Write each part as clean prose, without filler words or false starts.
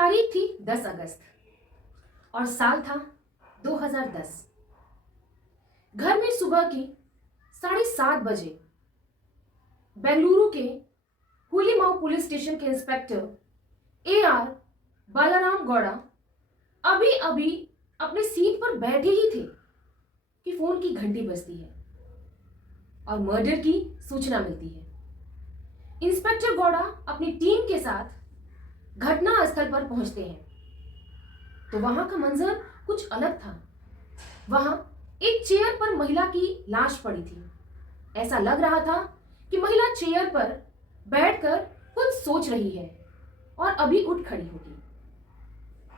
तारीख थी 10 अगस्त और साल था 2010। घर में सुबह की 7:30 बजे बेंगलुरु के हुलीमाऊ पुलिस स्टेशन के इंस्पेक्टर AR बालाराम गौड़ा अभी अभी अपने सीट पर बैठे ही थे कि फोन की घंटी बजती है और मर्डर की सूचना मिलती है। इंस्पेक्टर गौड़ा अपनी टीम के साथ घटना स्थल पर पहुंचते हैं तो वहां का मंजर कुछ अलग था। वहां एक चेयर पर महिला की लाश पड़ी थी। ऐसा लग रहा था कि महिला चेयर पर बैठकर कुछ सोच रही है और अभी उठ खड़ी होगी।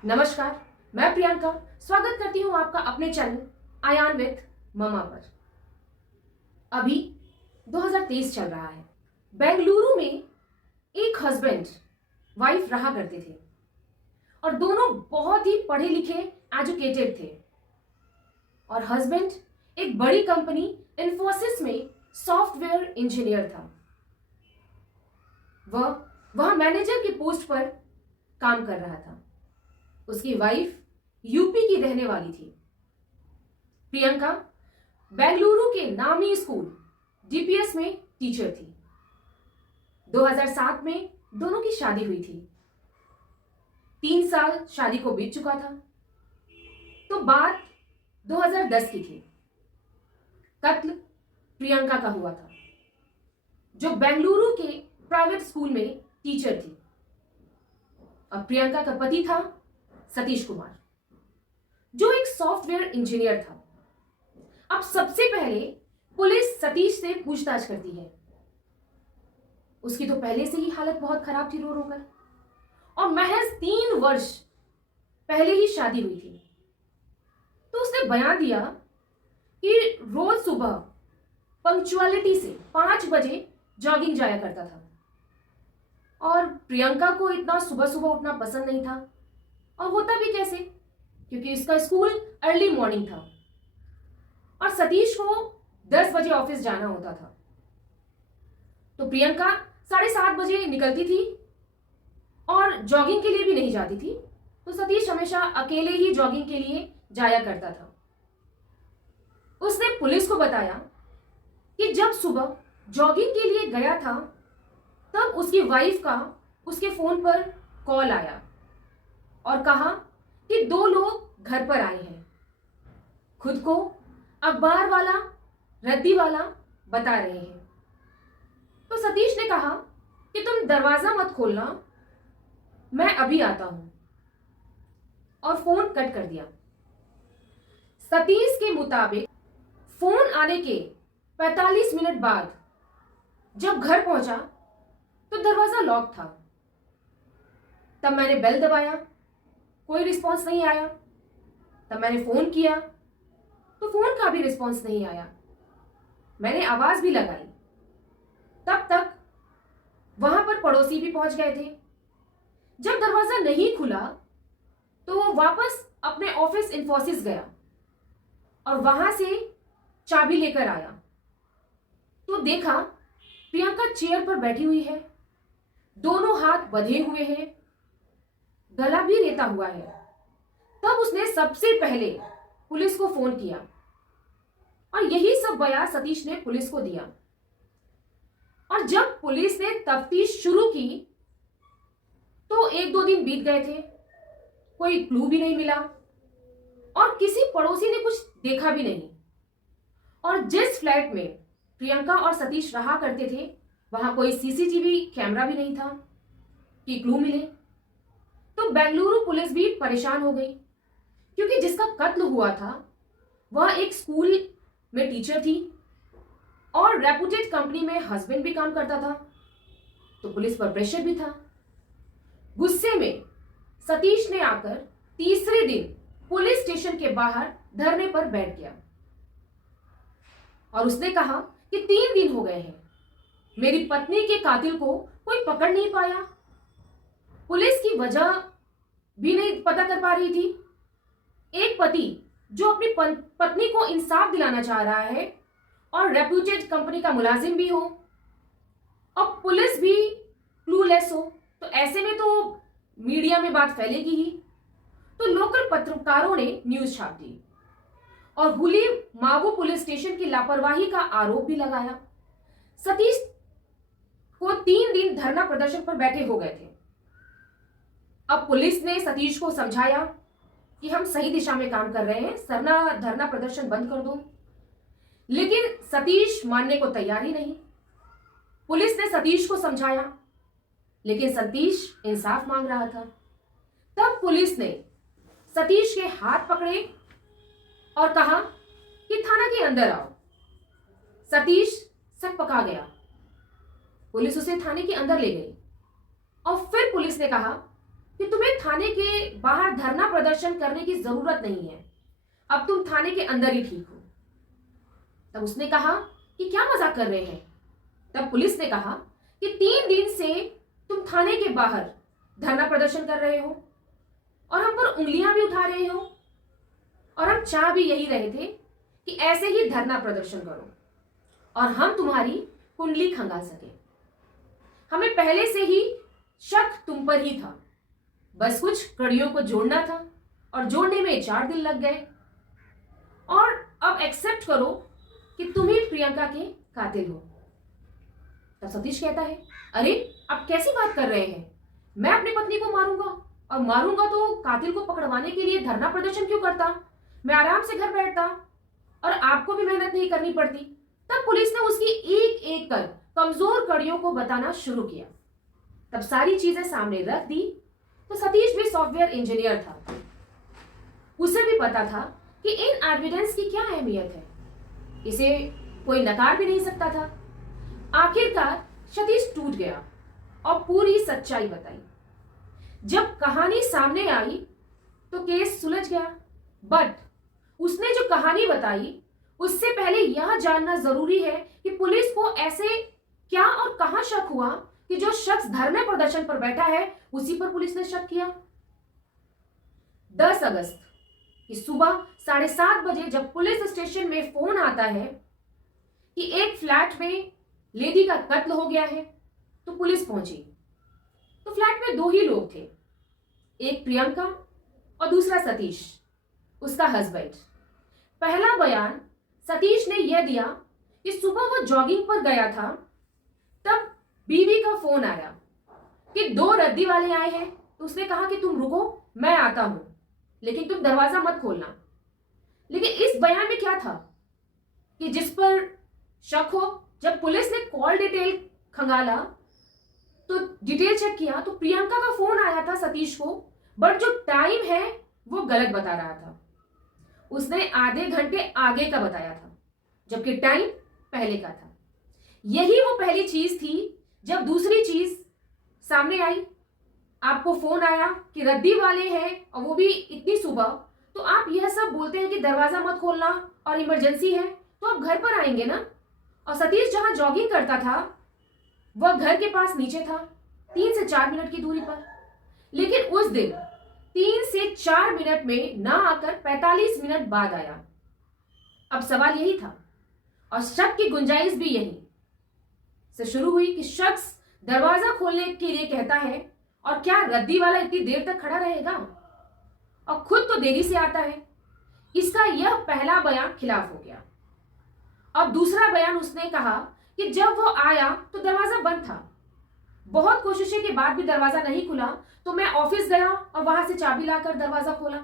नमस्कार, मैं प्रियंका स्वागत करती हूं आपका अपने चैनल आयान विथ ममा पर। अभी 2023 चल रहा है। बेंगलुरु में एक हस्बैंड वाइफ रहा करते थे और दोनों बहुत ही पढ़े लिखे एजुकेटेड थे और हस्बैंड एक बड़ी कंपनी इन्फोसिस में सॉफ्टवेयर इंजीनियर था। वह मैनेजर के पोस्ट पर काम कर रहा था। उसकी वाइफ यूपी की रहने वाली थी। प्रियंका बेंगलुरु के नामी स्कूल DPS में टीचर थी। 2007 में दोनों की शादी हुई थी। 3 साल शादी को बीत चुका था तो बात 2010 की थी। कत्ल प्रियंका का हुआ था जो बेंगलुरु के प्राइवेट स्कूल में टीचर थी। और प्रियंका का पति था सतीश कुमार जो एक सॉफ्टवेयर इंजीनियर था। अब सबसे पहले पुलिस सतीश से पूछताछ करती है। उसकी तो पहले से ही हालत बहुत खराब थी रो रो कर और महज 3 वर्ष पहले ही शादी हुई थी। तो उसने बयान दिया कि रोज सुबह पंक्चुअलिटी से 5 बजे जॉगिंग जाया करता था और प्रियंका को इतना सुबह सुबह उठना पसंद नहीं था और होता भी कैसे क्योंकि इसका स्कूल अर्ली मॉर्निंग था और सतीश को 10 बजे ऑफिस जाना होता था। तो प्रियंका 7:30 बजे निकलती थी और जॉगिंग के लिए भी नहीं जाती थी। तो सतीश हमेशा अकेले ही जॉगिंग के लिए जाया करता था। उसने पुलिस को बताया कि जब सुबह जॉगिंग के लिए गया था तब उसकी वाइफ का उसके फोन पर कॉल आया और कहा कि 2 लोग घर पर आए हैं। खुद को अखबार वाला रद्दी वाला बता रहे हैं। तो सतीश ने कहा कि तुम दरवाजा मत खोलना, मैं अभी आता हूं और फोन कट कर दिया। सतीश के मुताबिक फोन आने के 45 मिनट बाद जब घर पहुंचा तो दरवाजा लॉक था। तब मैंने बेल दबाया, कोई रिस्पॉन्स नहीं आया। तब मैंने फोन किया तो फोन का भी रिस्पॉन्स नहीं आया। मैंने आवाज भी लगाई। तब तक वहां पर पड़ोसी भी पहुंच गए थे। जब दरवाजा नहीं खुला तो वो वापस अपने ऑफिस इन्फोसिस गया और वहां से चाबी लेकर आया तो देखा प्रियंका चेयर पर बैठी हुई है, दोनों हाथ बंधे हुए हैं, गला भी रेता हुआ है। तब उसने सबसे पहले पुलिस को फोन किया और यही सब बयान सतीश ने पुलिस को दिया। और जब पुलिस ने तफ्तीश शुरू की तो 1-2 दिन बीत गए थे, कोई क्लू भी नहीं मिला और किसी पड़ोसी ने कुछ देखा भी नहीं। और जिस फ्लैट में प्रियंका और सतीश रहा करते थे वहां कोई CCTV कैमरा भी नहीं था कि क्लू मिले। तो बेंगलुरु पुलिस भी परेशान हो गई क्योंकि जिसका कत्ल हुआ था वह एक स्कूल में टीचर थी और रेपुटेड कंपनी में हस्बैंड भी काम करता था। तो पुलिस पर प्रेशर भी था। गुस्से में सतीश ने आकर तीसरे दिन पुलिस स्टेशन के बाहर धरने पर बैठ गया और उसने कहा कि 3 दिन हो गए हैं, मेरी पत्नी के कातिल को कोई पकड़ नहीं पाया। पुलिस की वजह भी नहीं पता कर पा रही थी। एक पति जो अपनी पत्नी को इंसाफ दिलाना चाह रहा है और रेप्यूटेड कंपनी का मुलाजिम भी हो और पुलिस भी क्लूलेस हो, तो ऐसे में तो मीडिया में बात फैलेगी ही। तो लोकल पत्रकारों ने न्यूज छाप दी और हुली मावो पुलिस स्टेशन की लापरवाही का आरोप भी लगाया। सतीश को 3 दिन धरना प्रदर्शन पर बैठे हो गए थे। अब पुलिस ने सतीश को समझाया कि हम सही दिशा में काम कर रहे हैं, धरना प्रदर्शन बंद कर दो, लेकिन सतीश मानने को तैयार ही नहीं। पुलिस ने सतीश को समझाया, लेकिन सतीश इंसाफ मांग रहा था। तब पुलिस ने सतीश के हाथ पकड़े और कहा कि थाना के अंदर आओ। सतीश सकपका गया। पुलिस उसे थाने के अंदर ले गई और फिर पुलिस ने कहा कि तुम्हें थाने के बाहर धरना प्रदर्शन करने की जरूरत नहीं है, अब तुम थाने के अंदर ही ठीक हो। तब उसने कहा कि क्या मजाक कर रहे हैं। तब पुलिस ने कहा कि 3 दिन से तुम थाने के बाहर धरना प्रदर्शन कर रहे हो और हम पर उंगलियां भी उठा रहे हो, और हम चाह भी यही रहे थे कि ऐसे ही धरना प्रदर्शन करो और हम तुम्हारी कुंडली खंगाल सके। हमें पहले से ही शक तुम पर ही था, बस कुछ कड़ियों को जोड़ना था और जोड़ने में 4 दिन लग गए, और अब एक्सेप्ट करो कि तुम ही प्रियंका के कातिल हो। तब सतीश कहता है, अरे आप कैसी बात कर रहे हैं, मैं अपनी पत्नी को मारूंगा, और मारूंगा तो कातिल को पकड़वाने के लिए धरना प्रदर्शन क्यों करता, मैं आराम से घर बैठता और आपको भी मेहनत नहीं करनी पड़ती। तब पुलिस ने उसकी एक एक कर कमजोर कड़ियों को बताना शुरू किया। तब सारी चीजें सामने रख दी तो सतीश भी सॉफ्टवेयर इंजीनियर था, उसे भी पता था कि इन एविडेंस की क्या अहमियत है, इसे कोई नकार भी नहीं सकता था। आखिरकार सतीश टूट गया और पूरी सच्चाई बताई। जब कहानी सामने आई तो केस सुलझ गया, बट उसने जो कहानी बताई उससे पहले यह जानना जरूरी है कि पुलिस को ऐसे क्या और कहां शक हुआ कि जो शख्स धरने प्रदर्शन पर बैठा है उसी पर पुलिस ने शक किया। 10 अगस्त की सुबह 7:30 बजे जब पुलिस स्टेशन में फोन आता है कि एक फ्लैट में लेडी का कत्ल हो गया है, तो पुलिस पहुंची। तो फ्लैट में 2 ही लोग थे, एक प्रियंका और दूसरा सतीश, उसका हस्बैंड। पहला बयान सतीश ने यह दिया कि सुबह वो जॉगिंग पर गया था, तब बीवी का फोन आया कि 2 रद्दी वाले आए हैं। तो उसने कहा कि तुम रुको, मैं आता हूं, लेकिन तुम दरवाजा मत खोलना। लेकिन इस बयान में क्या था कि जिस पर शक हो। जब पुलिस ने कॉल डिटेल खंगाला तो डिटेल चेक किया तो प्रियंका का फोन आया था सतीश को, बट जो टाइम है वो गलत बता रहा था। उसने आधे घंटे आगे का बताया था, जबकि टाइम पहले का था। यही वो पहली चीज थी। जब दूसरी चीज सामने आई, आपको फोन आया कि रद्दी वाले हैं और वो भी इतनी सुबह, तो आप यह सब बोलते हैं कि दरवाजा मत खोलना और इमरजेंसी है, तो आप घर पर आएंगे ना। और सतीश जहां जॉगिंग करता था वह घर के पास नीचे था, 3 से 4 मिनट की दूरी पर। लेकिन उस दिन 3 से 4 मिनट में ना आकर 45 मिनट बाद आया। अब सवाल यही था और शक की गुंजाइश भी यही से शुरू हुई कि शख्स दरवाजा खोलने के लिए कहता है और क्या रद्दी वाला इतनी देर तक खड़ा रहेगा, और खुद तो देरी से आता है। इसका यह पहला बयान खिलाफ हो गया। अब दूसरा बयान उसने कहा कि जब वो आया तो दरवाजा बंद था, बहुत कोशिशें के बाद भी दरवाजा नहीं खुला, तो मैं ऑफिस गया और वहां से चाबी लाकर दरवाजा खोला।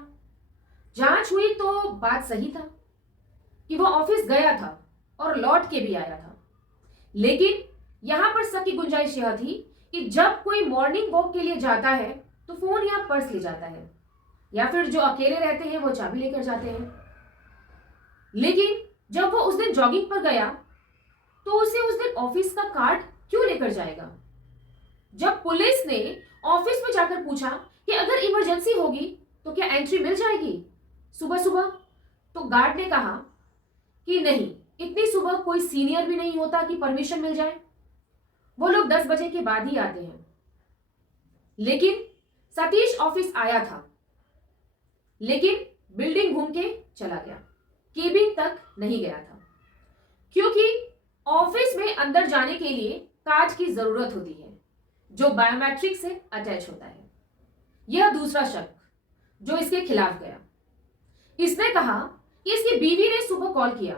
जांच हुई तो बात सही था कि वो ऑफिस गया था और लौट के भी आया था। लेकिन यहां पर शक की गुंजाइश यह थी कि जब कोई मॉर्निंग वॉक के लिए जाता है तो फोन या पर्स ले जाता है, या फिर जो अकेले रहते हैं वो चाबी लेकर जाते हैं। लेकिन जब वो उस दिन जॉगिंग पर गया तो उसे उस दिन ऑफिस का कार्ड क्यों लेकर जाएगा। जब पुलिस ने ऑफिस में जाकर पूछा कि अगर इमरजेंसी होगी तो क्या एंट्री मिल जाएगी सुबह सुबह, तो गार्ड ने कहा कि नहीं, इतनी सुबह कोई सीनियर भी नहीं होता कि परमिशन मिल जाए, वो लोग 10 बजे के बाद ही आते हैं। लेकिन सतीश ऑफिस आया था, लेकिन बिल्डिंग घूम के चला गया, केबिन तक नहीं गया था, क्योंकि ऑफिस में अंदर जाने के लिए कार्ड की जरूरत होती है जो बायोमेट्रिक से अटैच होता है। यह दूसरा शक जो इसके खिलाफ गया। इसने कहा कि इसकी बीवी ने सुबह कॉल किया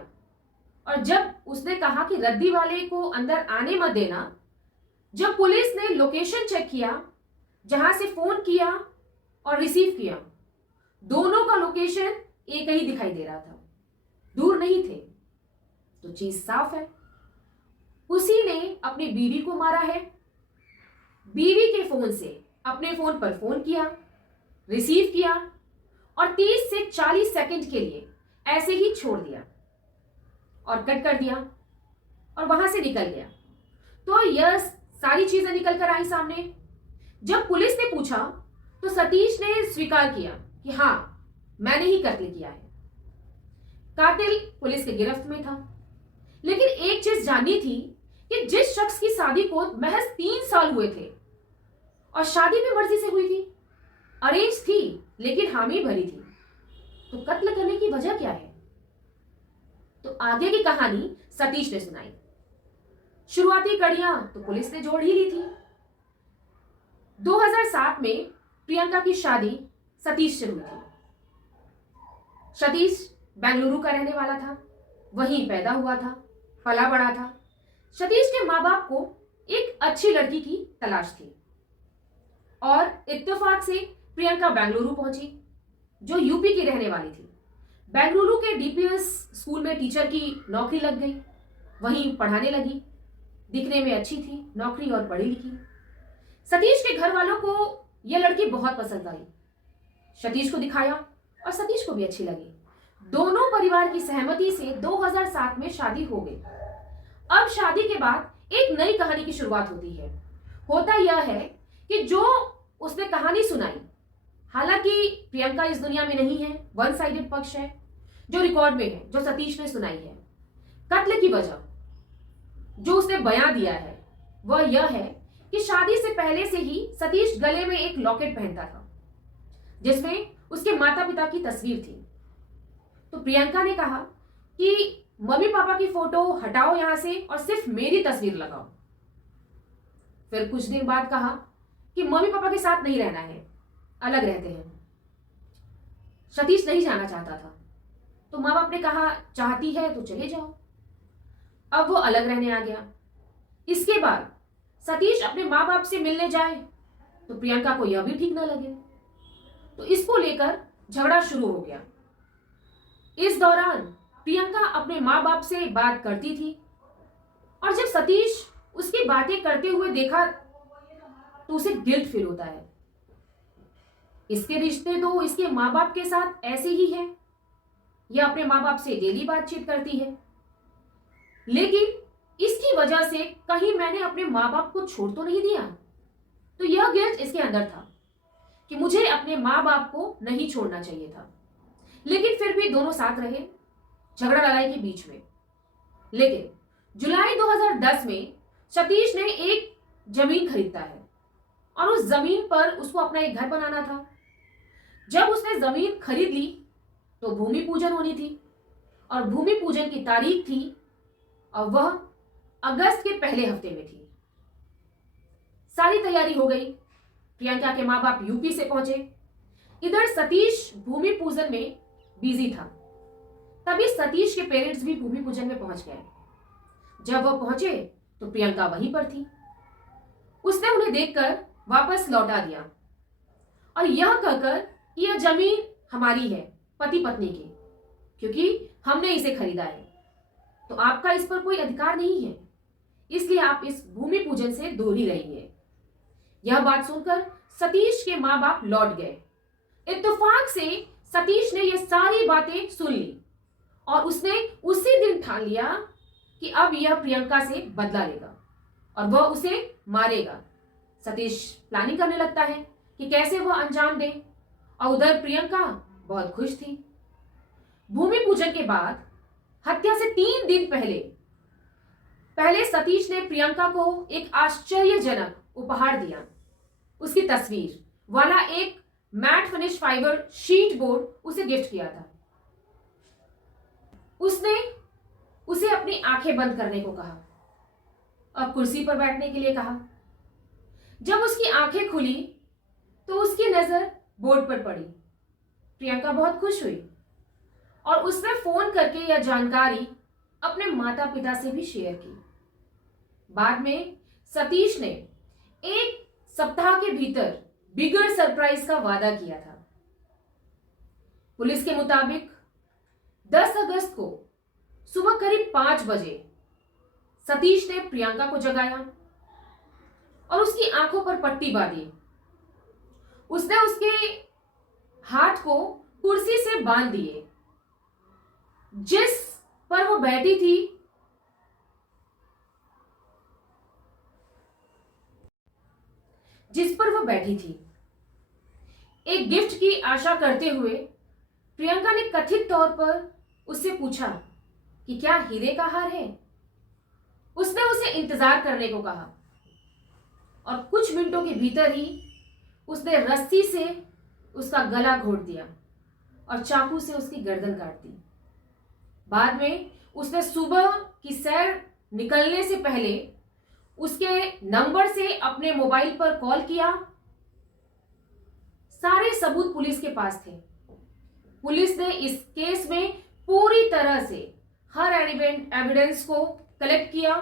और जब उसने कहा कि रद्दी वाले को अंदर आने मत देना, जब पुलिस ने लोकेशन चेक किया जहां से फोन किया और रिसीव किया, दोनों का लोकेशन एक ही दिखाई दे रहा था, दूर नहीं थे। तो चीज साफ है, उसी ने अपनी बीवी को मारा है। बीवी के फोन से अपने फोन पर फोन किया, रिसीव किया और 30 से 40 सेकंड के लिए ऐसे ही छोड़ दिया और कट कर दिया और वहां से निकल गया। तो यह सारी चीजें निकल कर आई सामने। जब पुलिस ने पूछा तो सतीश ने स्वीकार किया कि हां, मैंने ही कत्ल किया है। कातिल पुलिस के गिरफ्त में था, लेकिन एक चीज जाननी थी कि जिस शख्स की शादी को महज 3 साल हुए थे और शादी भी मर्जी से हुई थी, अरेंज थी लेकिन हामी भरी थी, तो कत्ल करने की वजह क्या है? तो आगे की कहानी सतीश ने सुनाई। शुरुआती कड़ियां तो पुलिस ने जोड़ ही ली थी। 2007 में प्रियंका की शादी सतीश से हुई थी। सतीश बेंगलुरु का रहने वाला था, वहीं पैदा हुआ था, पला बड़ा था। सतीश के माँ बाप को एक अच्छी लड़की की तलाश थी और इत्तेफाक से प्रियंका बेंगलुरु पहुंची, जो यूपी की रहने वाली थी। बेंगलुरु के डीपीएस स्कूल में टीचर की नौकरी लग गई, वहीं पढ़ाने लगी। दिखने में अच्छी थी, नौकरी और पढ़ी लिखी। सतीश के घर वालों को यह लड़की बहुत पसंद आई। सतीश को दिखाया और सतीश को भी अच्छी लगी। दोनों परिवार की सहमति से 2007 में शादी हो गई। अब शादी के बाद एक नई कहानी की शुरुआत होती है। होता यह है कि जो उसने कहानी सुनाई, हालांकि प्रियंका इस दुनिया में नहीं है, वन साइडेड पक्ष है जो रिकॉर्ड में है, जो सतीश ने सुनाई है। कत्ल की वजह जो उसने बयां दिया है वह यह है कि शादी से पहले से ही सतीश गले में एक लॉकेट पहनता था जिसमें उसके माता पिता की तस्वीर थी। तो प्रियंका ने कहा कि मम्मी पापा की फोटो हटाओ यहां से और सिर्फ मेरी तस्वीर लगाओ। फिर कुछ दिन बाद कहा कि मम्मी पापा के साथ नहीं रहना है, अलग रहते हैं। सतीश नहीं जाना चाहता था, तो माँ बाप ने कहा चाहती है तो चले जाओ। अब वो अलग रहने आ गया। इसके बाद सतीश अपने माँ बाप से मिलने जाए तो प्रियंका को यह भी ठीक ना लगे, तो इसको लेकर झगड़ा शुरू हो गया। इस दौरान प्रियंका अपने माँ बाप से बात करती थी और जब सतीश उसकी बातें करते हुए देखा तो उसे गिल्ट फील होता है। इसके रिश्ते तो इसके माँ बाप के साथ ऐसे ही हैं, यह अपने माँ बाप से डेली बातचीत करती है, लेकिन इसकी वजह से कहीं मैंने अपने माँ बाप को छोड़ तो नहीं दिया। तो यह गिल्ट इसके अंदर था कि मुझे अपने माँ बाप को नहीं छोड़ना चाहिए था। लेकिन फिर भी दोनों साथ रहे, झगड़ा लड़ाई के बीच में। लेकिन जुलाई 2010 में सतीश ने एक जमीन खरीदता है और उस जमीन पर उसको अपना एक घर बनाना था। जब उसने जमीन खरीद ली तो भूमि पूजन होनी थी और भूमि पूजन की तारीख थी और वह अगस्त के पहले हफ्ते में थी। सारी तैयारी हो गई। प्रियंका के माँ बाप यूपी से पहुंचे। इधर सतीश भूमि पूजन में बिजी था। तभी सतीश के पेरेंट्स भी भूमि पूजन में पहुंच गए। जब वह पहुंचे तो प्रियंका वहीं पर थी। उसने उन्हें देखकर वापस लौटा दिया और यह कहकर कि यह जमीन हमारी है, पति पत्नी की, क्योंकि हमने इसे खरीदा है, तो आपका इस पर कोई अधिकार नहीं है, इसलिए आप इस भूमि पूजन से दूर ही रहिए। यह बात सुनकर सतीश के माँ बाप लौट गए। इत्तेफाक से सतीश ने यह सारी बातें सुन ली और उसने उसी दिन ठान लिया कि अब यह प्रियंका से बदला लेगा और वह उसे मारेगा। सतीश प्लानिंग करने लगता है कि कैसे वह अंजाम दे और उधर प्रियंका बहुत खुश थी। भूमि पूजन के बाद हत्या से 3 दिन पहले सतीश ने प्रियंका को एक आश्चर्यजनक उपहार दिया। उसकी तस्वीर वाला एक matte finish fibre sheet board उसे गिफ्ट किया था। उसने उसे अपनी आंखें बंद करने को कहा और कुर्सी पर बैठने के लिए कहा। जब उसकी आंखें खुली तो उसकी नजर बोर्ड पर पड़ी। प्रियंका बहुत खुश हुई और उसने फोन करके यह जानकारी अपने माता पिता से भी शेयर की। बाद में सतीश ने एक सप्ताह के भीतर बिगर सरप्राइज का वादा किया था। पुलिस के मुताबिक 10 अगस्त को सुबह करीब 5 बजे सतीश ने प्रियंका को जगाया और उसकी आंखों पर पट्टी बांधी। उसने उसके हाथ को कुर्सी से बांध दिए जिस पर वो बैठी थी। एक गिफ्ट की आशा करते हुए प्रियंका ने कथित तौर पर उससे पूछा कि क्या हीरे का हार है। उसने उसे इंतजार करने को कहा और कुछ मिनटों के भीतर ही उसने रस्सी से उसका गला घोट दिया और चाकू से उसकी गर्दन काट दी। बाद में उसने सुबह की सैर निकलने से पहले उसके नंबर से अपने मोबाइल पर कॉल किया। सारे सबूत पुलिस के पास थे। पुलिस ने इस केस में पूरी तरह से हर एविडेंस को कलेक्ट किया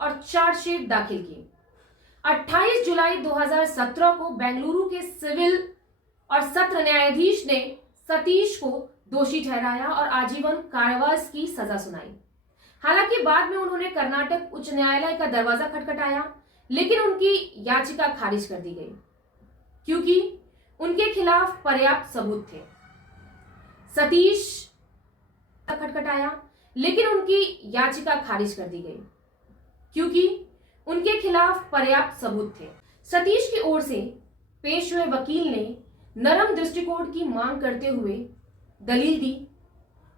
और चार्जशीट दाखिल की। 28 जुलाई 2017 को बेंगलुरु के सिविल और सत्र न्यायाधीश ने सतीश को दोषी ठहराया और आजीवन कारावास की सजा सुनाई। हालांकि बाद में उन्होंने कर्नाटक उच्च न्यायालय का दरवाजा खटखटाया, लेकिन उनकी याचिका खारिज कर दी गई क्योंकि उनके खिलाफ पर्याप्त सबूत थे। सतीश खटखटाया, लेकिन उनकी याचिका खारिज कर दी गई क्योंकि उनके खिलाफ पर्याप्त सबूत थे। सतीश की ओर से पेश हुए वकील ने नरम दृष्टिकोण की मांग करते हुए दलील दी।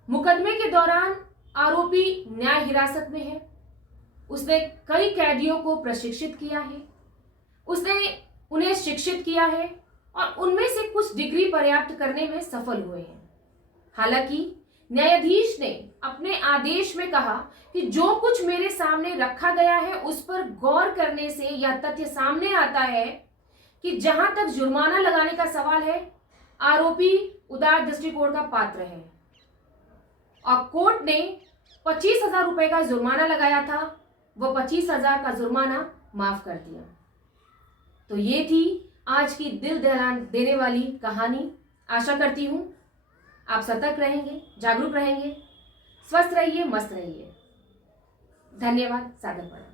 मुकदमे के दौरान आरोपी न्याय हिरासत में है। उसने कई कैदियों को प्रशिक्षित किया है, उसने उन्हें शिक्षित किया है और उनमें से कुछ डिग्री पर्याप्त करने में सफल हुए हैं। हालांकि न्यायाधीश ने अपने आदेश में कहा कि जो कुछ मेरे सामने रखा गया है उस पर गौर करने से यह तथ्य सामने आता है कि जहां तक जुर्माना लगाने का सवाल है, आरोपी उदार दृष्टिकोण का पात्र है और कोर्ट ने 25,000 रुपए का जुर्माना लगाया था, वो 25,000 का जुर्माना माफ कर दिया। तो ये थी आज की दिल दहला देने वाली कहानी। आशा करती हूं आप सतर्क रहेंगे, जागरूक रहेंगे, स्वस्थ रहिए, मस्त रहिए। धन्यवाद। सादर प्रणाम।